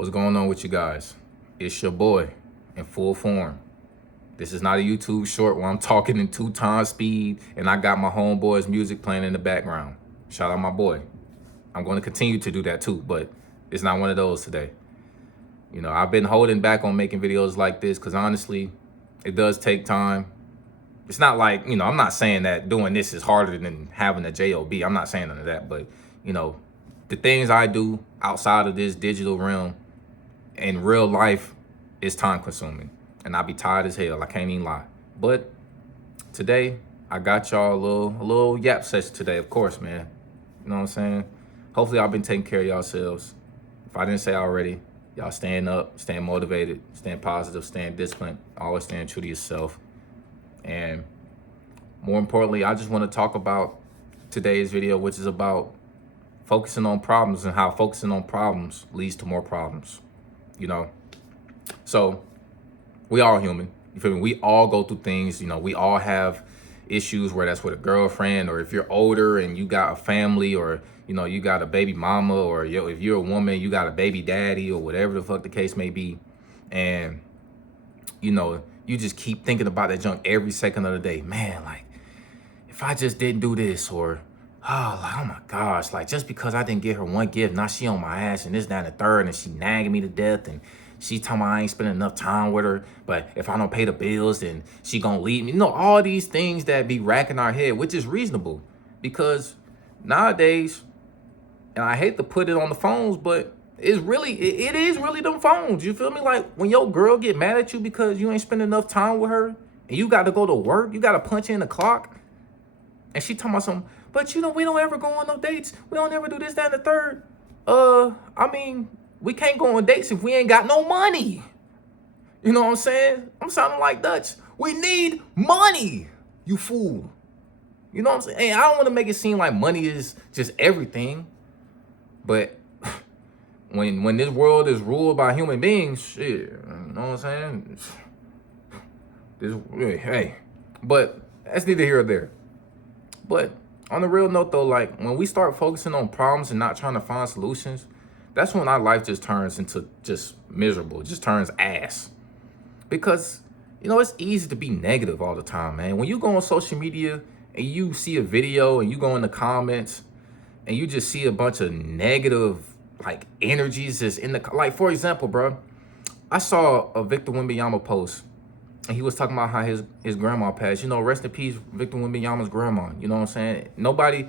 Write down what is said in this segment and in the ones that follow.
What's going on with you guys? It's your boy in full form. This is not a YouTube short where I'm talking in 2 times speed and I got my homeboy's music playing in the background. Shout out my boy. I'm going to continue to do that too, but it's not one of those today. You know, I've been holding back on making videos like this because honestly, it does take time. It's not like, I'm not saying that doing this is harder than having a job. I'm not saying none of that, but the things I do outside of this digital realm in real life is time consuming, and I be tired as hell. I can't even lie. But today I got y'all a little yap session today, of course, man. You know what I'm saying? Hopefully y'all been taking care of yourselves. If I didn't say already, y'all staying up, staying motivated, staying positive, staying disciplined, always staying true to yourself. And more importantly, I just want to talk about today's video, which is about focusing on problems and how focusing on problems leads to more problems. So we all human. You feel me? We all go through things. We all have issues, where that's with a girlfriend, or if you're older and you got a family, or you got a baby mama, or if you're a woman, you got a baby daddy, or whatever the fuck the case may be. And you just keep thinking about that junk every second of the day. Man, like, if I just didn't do this, or oh my gosh, like, just because I didn't get her one gift, now she on my ass and this, that, and the third, and she nagging me to death, and she telling me I ain't spending enough time with her, but if I don't pay the bills, then she gonna leave me. All these things that be racking our head, which is reasonable, because nowadays, and I hate to put it on the phones, but it is really them phones. You feel me? Like, when your girl get mad at you because you ain't spending enough time with her, and you got to go to work, you got to punch in the clock, and she talking about something, but we don't ever go on no dates. We don't ever do this, that, and the third. I mean, we can't go on dates if we ain't got no money. You know what I'm saying? I'm sounding like Dutch. We need money, you fool. You know what I'm saying? Hey, I don't want to make it seem like money is just everything, but when this world is ruled by human beings, shit, you know what I'm saying? Hey, but that's neither here or there. But on the real note though, like, when we start focusing on problems and not trying to find solutions, that's when our life just turns into just miserable, just turns ass. Because, it's easy to be negative all the time, man. When you go on social media and you see a video and you go in the comments and you just see a bunch of negative, like, energies just in the, like, for example, bro, I saw a Victor Wembanyama post, and he was talking about how his grandma passed. Rest in peace, Victor Wembanyama's grandma. You know what I'm saying? Nobody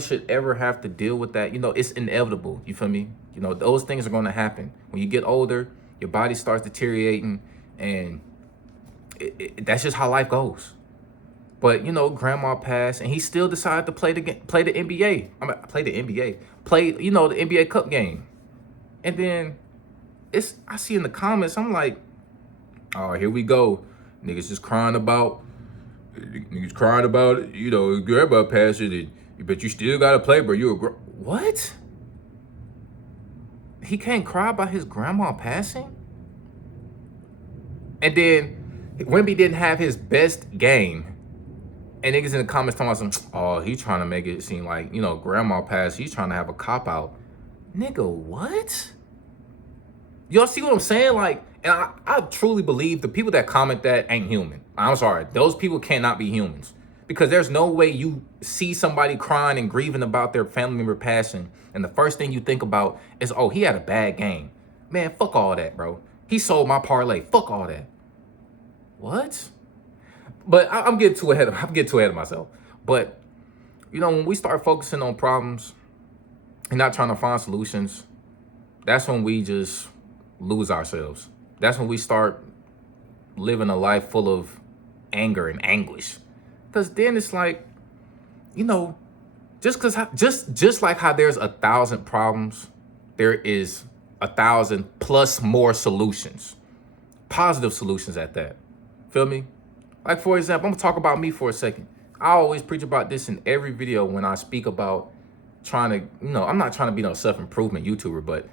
should ever have to deal with that. It's inevitable. You feel me? Those things are going to happen. When you get older, your body starts deteriorating, and that's just how life goes. But, grandma passed, and he still decided to play the NBA. Play the NBA Cup game. And then I see in the comments, I'm like, oh, here we go. Niggas just crying about it. Grandma passed it, but you still got to play, bro. What? He can't cry about his grandma passing? And then Wemby didn't have his best game. And niggas in the comments talking about oh, he's trying to make it seem like, grandma passed. He's trying to have a cop-out. Nigga, what? Y'all see what I'm saying? Like, and I truly believe the people that comment that ain't human. I'm sorry. Those people cannot be humans. Because there's no way you see somebody crying and grieving about their family member passing, and the first thing you think about is, oh, he had a bad game. Man, fuck all that, bro. He sold my parlay. Fuck all that. What? But I'm getting too ahead of myself. But, when we start focusing on problems and not trying to find solutions, that's when we just lose ourselves. That's when we start living a life full of anger and anguish. Because then it's like, just like how there's 1,000 problems, there is 1,000 plus more solutions. Positive solutions at that. Feel me? Like, for example, I'm gonna talk about me for a second. I always preach about this in every video when I speak about trying to, I'm not trying to be no self-improvement YouTuber, but,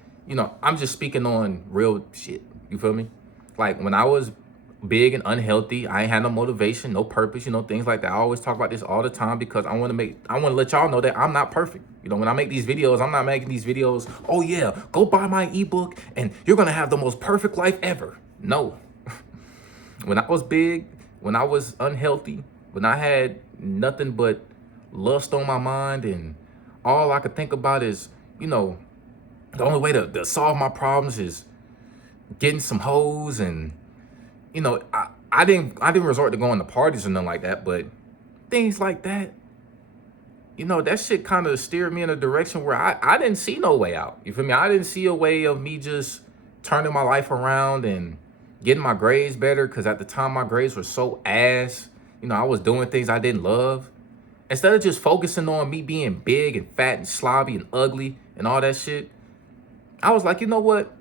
I'm just speaking on real shit. You feel me? Like, when I was big and unhealthy. I ain't had no motivation, no purpose, things like that. I always talk about this all the time because I want to let y'all know that I'm not perfect. When I make these videos, I'm not making these videos, oh yeah, go buy my ebook and you're going to have the most perfect life ever. No. When I was big, when I was unhealthy, when I had nothing but lust on my mind and all I could think about is, the only way to solve my problems is getting some hoes and I didn't resort to going to parties or nothing like that, but things like that, that shit kind of steered me in a direction where I didn't see no way out. You feel me? I didn't see a way of me just turning my life around and getting my grades better, because at the time my grades were so ass. I was doing things I didn't love. Instead of just focusing on me being big and fat and sloppy and ugly and all that shit, I was like, you know what?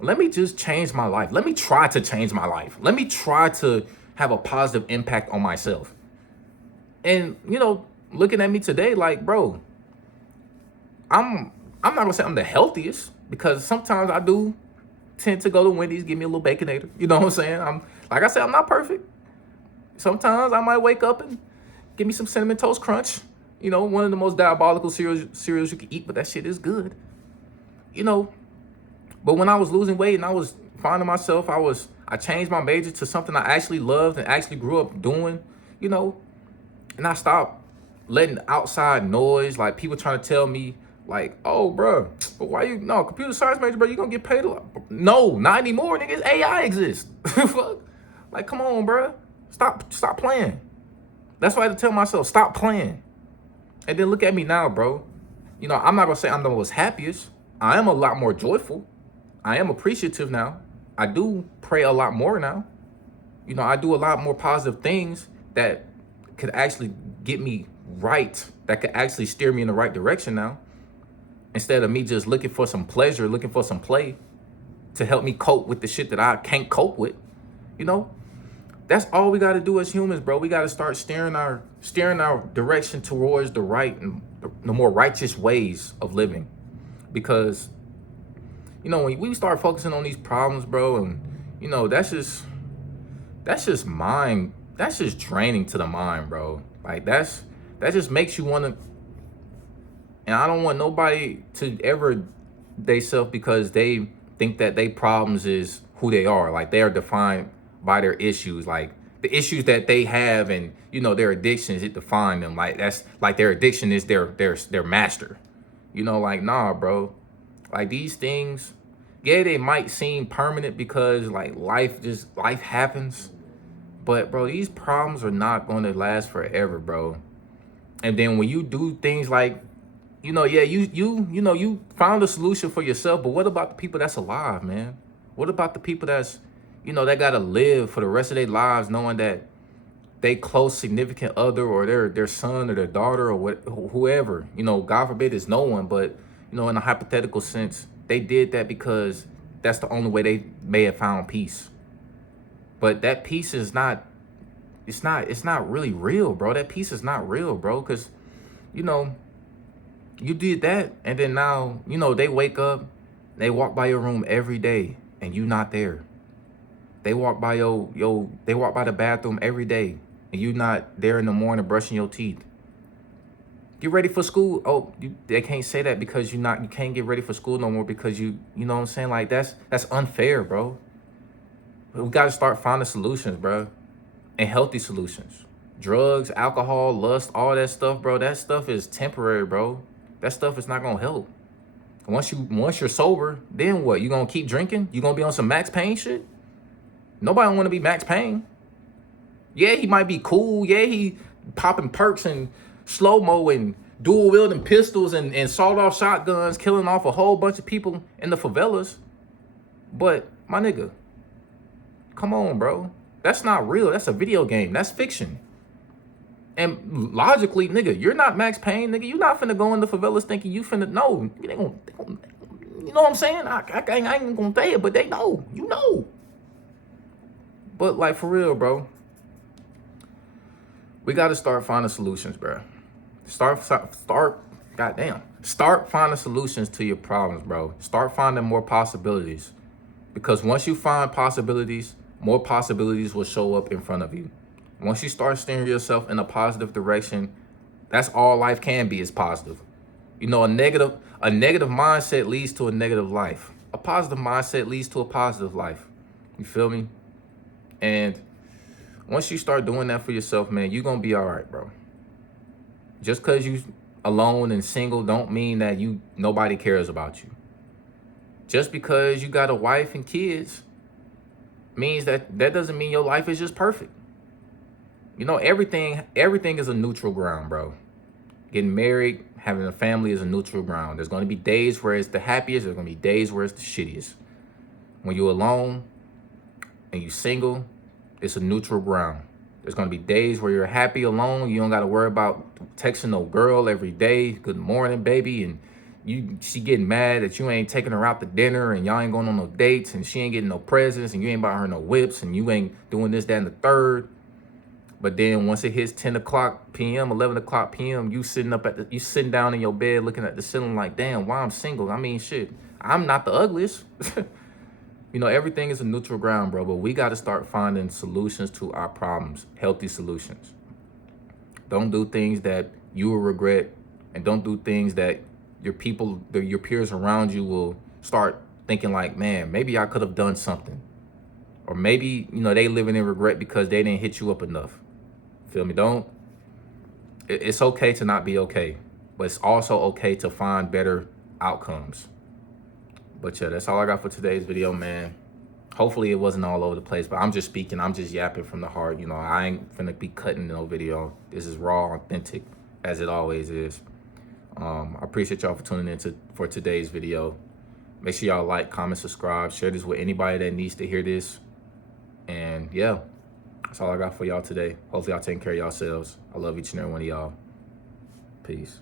Let me just change my life. Let me try to change my life. Let me try to have a positive impact on myself. And, looking at me today, like, bro, I'm not gonna say I'm the healthiest, because sometimes I do tend to go to Wendy's, give me a little baconator. You know what I'm saying? Like I said, I'm not perfect. Sometimes I might wake up and give me some Cinnamon Toast Crunch. One of the most diabolical cereals you can eat, but that shit is good. But when I was losing weight and I was finding myself, I changed my major to something I actually loved and actually grew up doing, and I stopped letting outside noise, like people trying to tell me, like, oh, bro, but why no, computer science major, bro, you gonna get paid a lot. No, not anymore, nigga. AI exists. Fuck. Like, come on, bro. Stop playing. That's why I had to tell myself, stop playing. And then look at me now, bro. I'm not gonna say I'm the most happiest. I am a lot more joyful. I am appreciative now. I do pray a lot more now. I do a lot more positive things that could actually get me right, that could actually steer me in the right direction now. Instead of me just looking for some pleasure, looking for some play to help me cope with the shit that I can't cope with. That's all we got to do as humans, bro. We got to start steering our direction towards the right and the more righteous ways of living. Because when we start focusing on these problems, bro, and that's just mind, that's just draining to the mind, bro. Like that just makes you want to. And I don't want nobody to ever they self, because they think that they problems is who they are. Like they are defined by their issues, like the issues that they have, and their addictions, it define them. Like that's like their addiction is their master. Like, nah, bro. Like these things, yeah, they might seem permanent because like life happens. But bro, these problems are not going to last forever, bro. And then when you do things like, yeah, you found a solution for yourself, but what about the people that's alive, man? What about the people that's, that gotta live for the rest of their lives knowing that they close significant other or their son or their daughter or whoever, God forbid it's no one, but in a hypothetical sense, they did that because that's the only way they may have found peace. But that peace is not, it's not really real, bro. That peace is not real, bro, because you did that, and then now they wake up, they walk by your room every day and you not there. They walk by they walk by the bathroom every day and you not there in the morning brushing your teeth. Get ready for school. Oh, they can't say that because you can't get ready for school no more because you know what I'm saying? Like that's unfair, bro. We got to start finding solutions, bro, and healthy solutions. Drugs, alcohol, lust, all that stuff, bro. That stuff is temporary, bro. That stuff is not gonna help. Once you're sober, then what? You gonna keep drinking? You gonna be on some Max Payne shit? Nobody want to be Max Payne. Yeah, he might be cool. Yeah, he popping perks and slow mo and dual wielding pistols and sawed off shotguns, killing off a whole bunch of people in the favelas. But my nigga, come on, bro. That's not real. That's a video game. That's fiction. And logically, nigga, you're not Max Payne, nigga. You're not finna go in the favelas thinking you finna know. They gonna, you know what I'm saying? I ain't gonna say it, but they know. You know. But like for real, bro, we gotta start finding solutions, bro. Goddamn. Start finding solutions to your problems, bro. Start finding more possibilities. Because once you find possibilities, more possibilities will show up in front of you. Once you start steering yourself in a positive direction, that's all life can be, is positive. You know, a negative mindset leads to a negative life. A positive mindset leads to a positive life. You feel me? And once you start doing that for yourself, man, you're gonna be all right, bro. Just because you alone and single don't mean that nobody cares about you. Just because you got a wife and kids means that doesn't mean your life is just perfect. You know, everything is a neutral ground, bro. Getting married, having a family is a neutral ground. There's going to be days where it's the happiest. There's going to be days where it's the shittiest. When you're alone and you're single, it's a neutral ground. There's going to be days where you're happy alone. You don't got to worry about texting no girl every day. Good morning, baby. And she getting mad that you ain't taking her out to dinner and y'all ain't going on no dates and she ain't getting no presents and you ain't buying her no whips and you ain't doing this, that, and the third. But then once it hits 10 o'clock p.m., 11 o'clock p.m., you sitting down in your bed looking at the ceiling like, damn, why I'm single? I mean, shit, I'm not the ugliest. You know, everything is a neutral ground, bro. But we got to start finding solutions to our problems, healthy solutions. Don't do things that you will regret, and don't do things that your peers around you will start thinking like, man, maybe I could have done something. Or maybe, you know, they living in regret because they didn't hit you up enough. Feel me? It's okay to not be okay, but it's also okay to find better outcomes. But yeah, that's all I got for today's video, man. Hopefully it wasn't all over the place, but I'm just speaking. I'm just yapping from the heart. You know, I ain't finna be cutting no video. This is raw, authentic, as it always is. I appreciate y'all for tuning in for today's video. Make sure y'all like, comment, subscribe, share this with anybody that needs to hear this. And yeah, that's all I got for y'all today. Hopefully y'all taking care of yourselves. I love each and every one of y'all. Peace.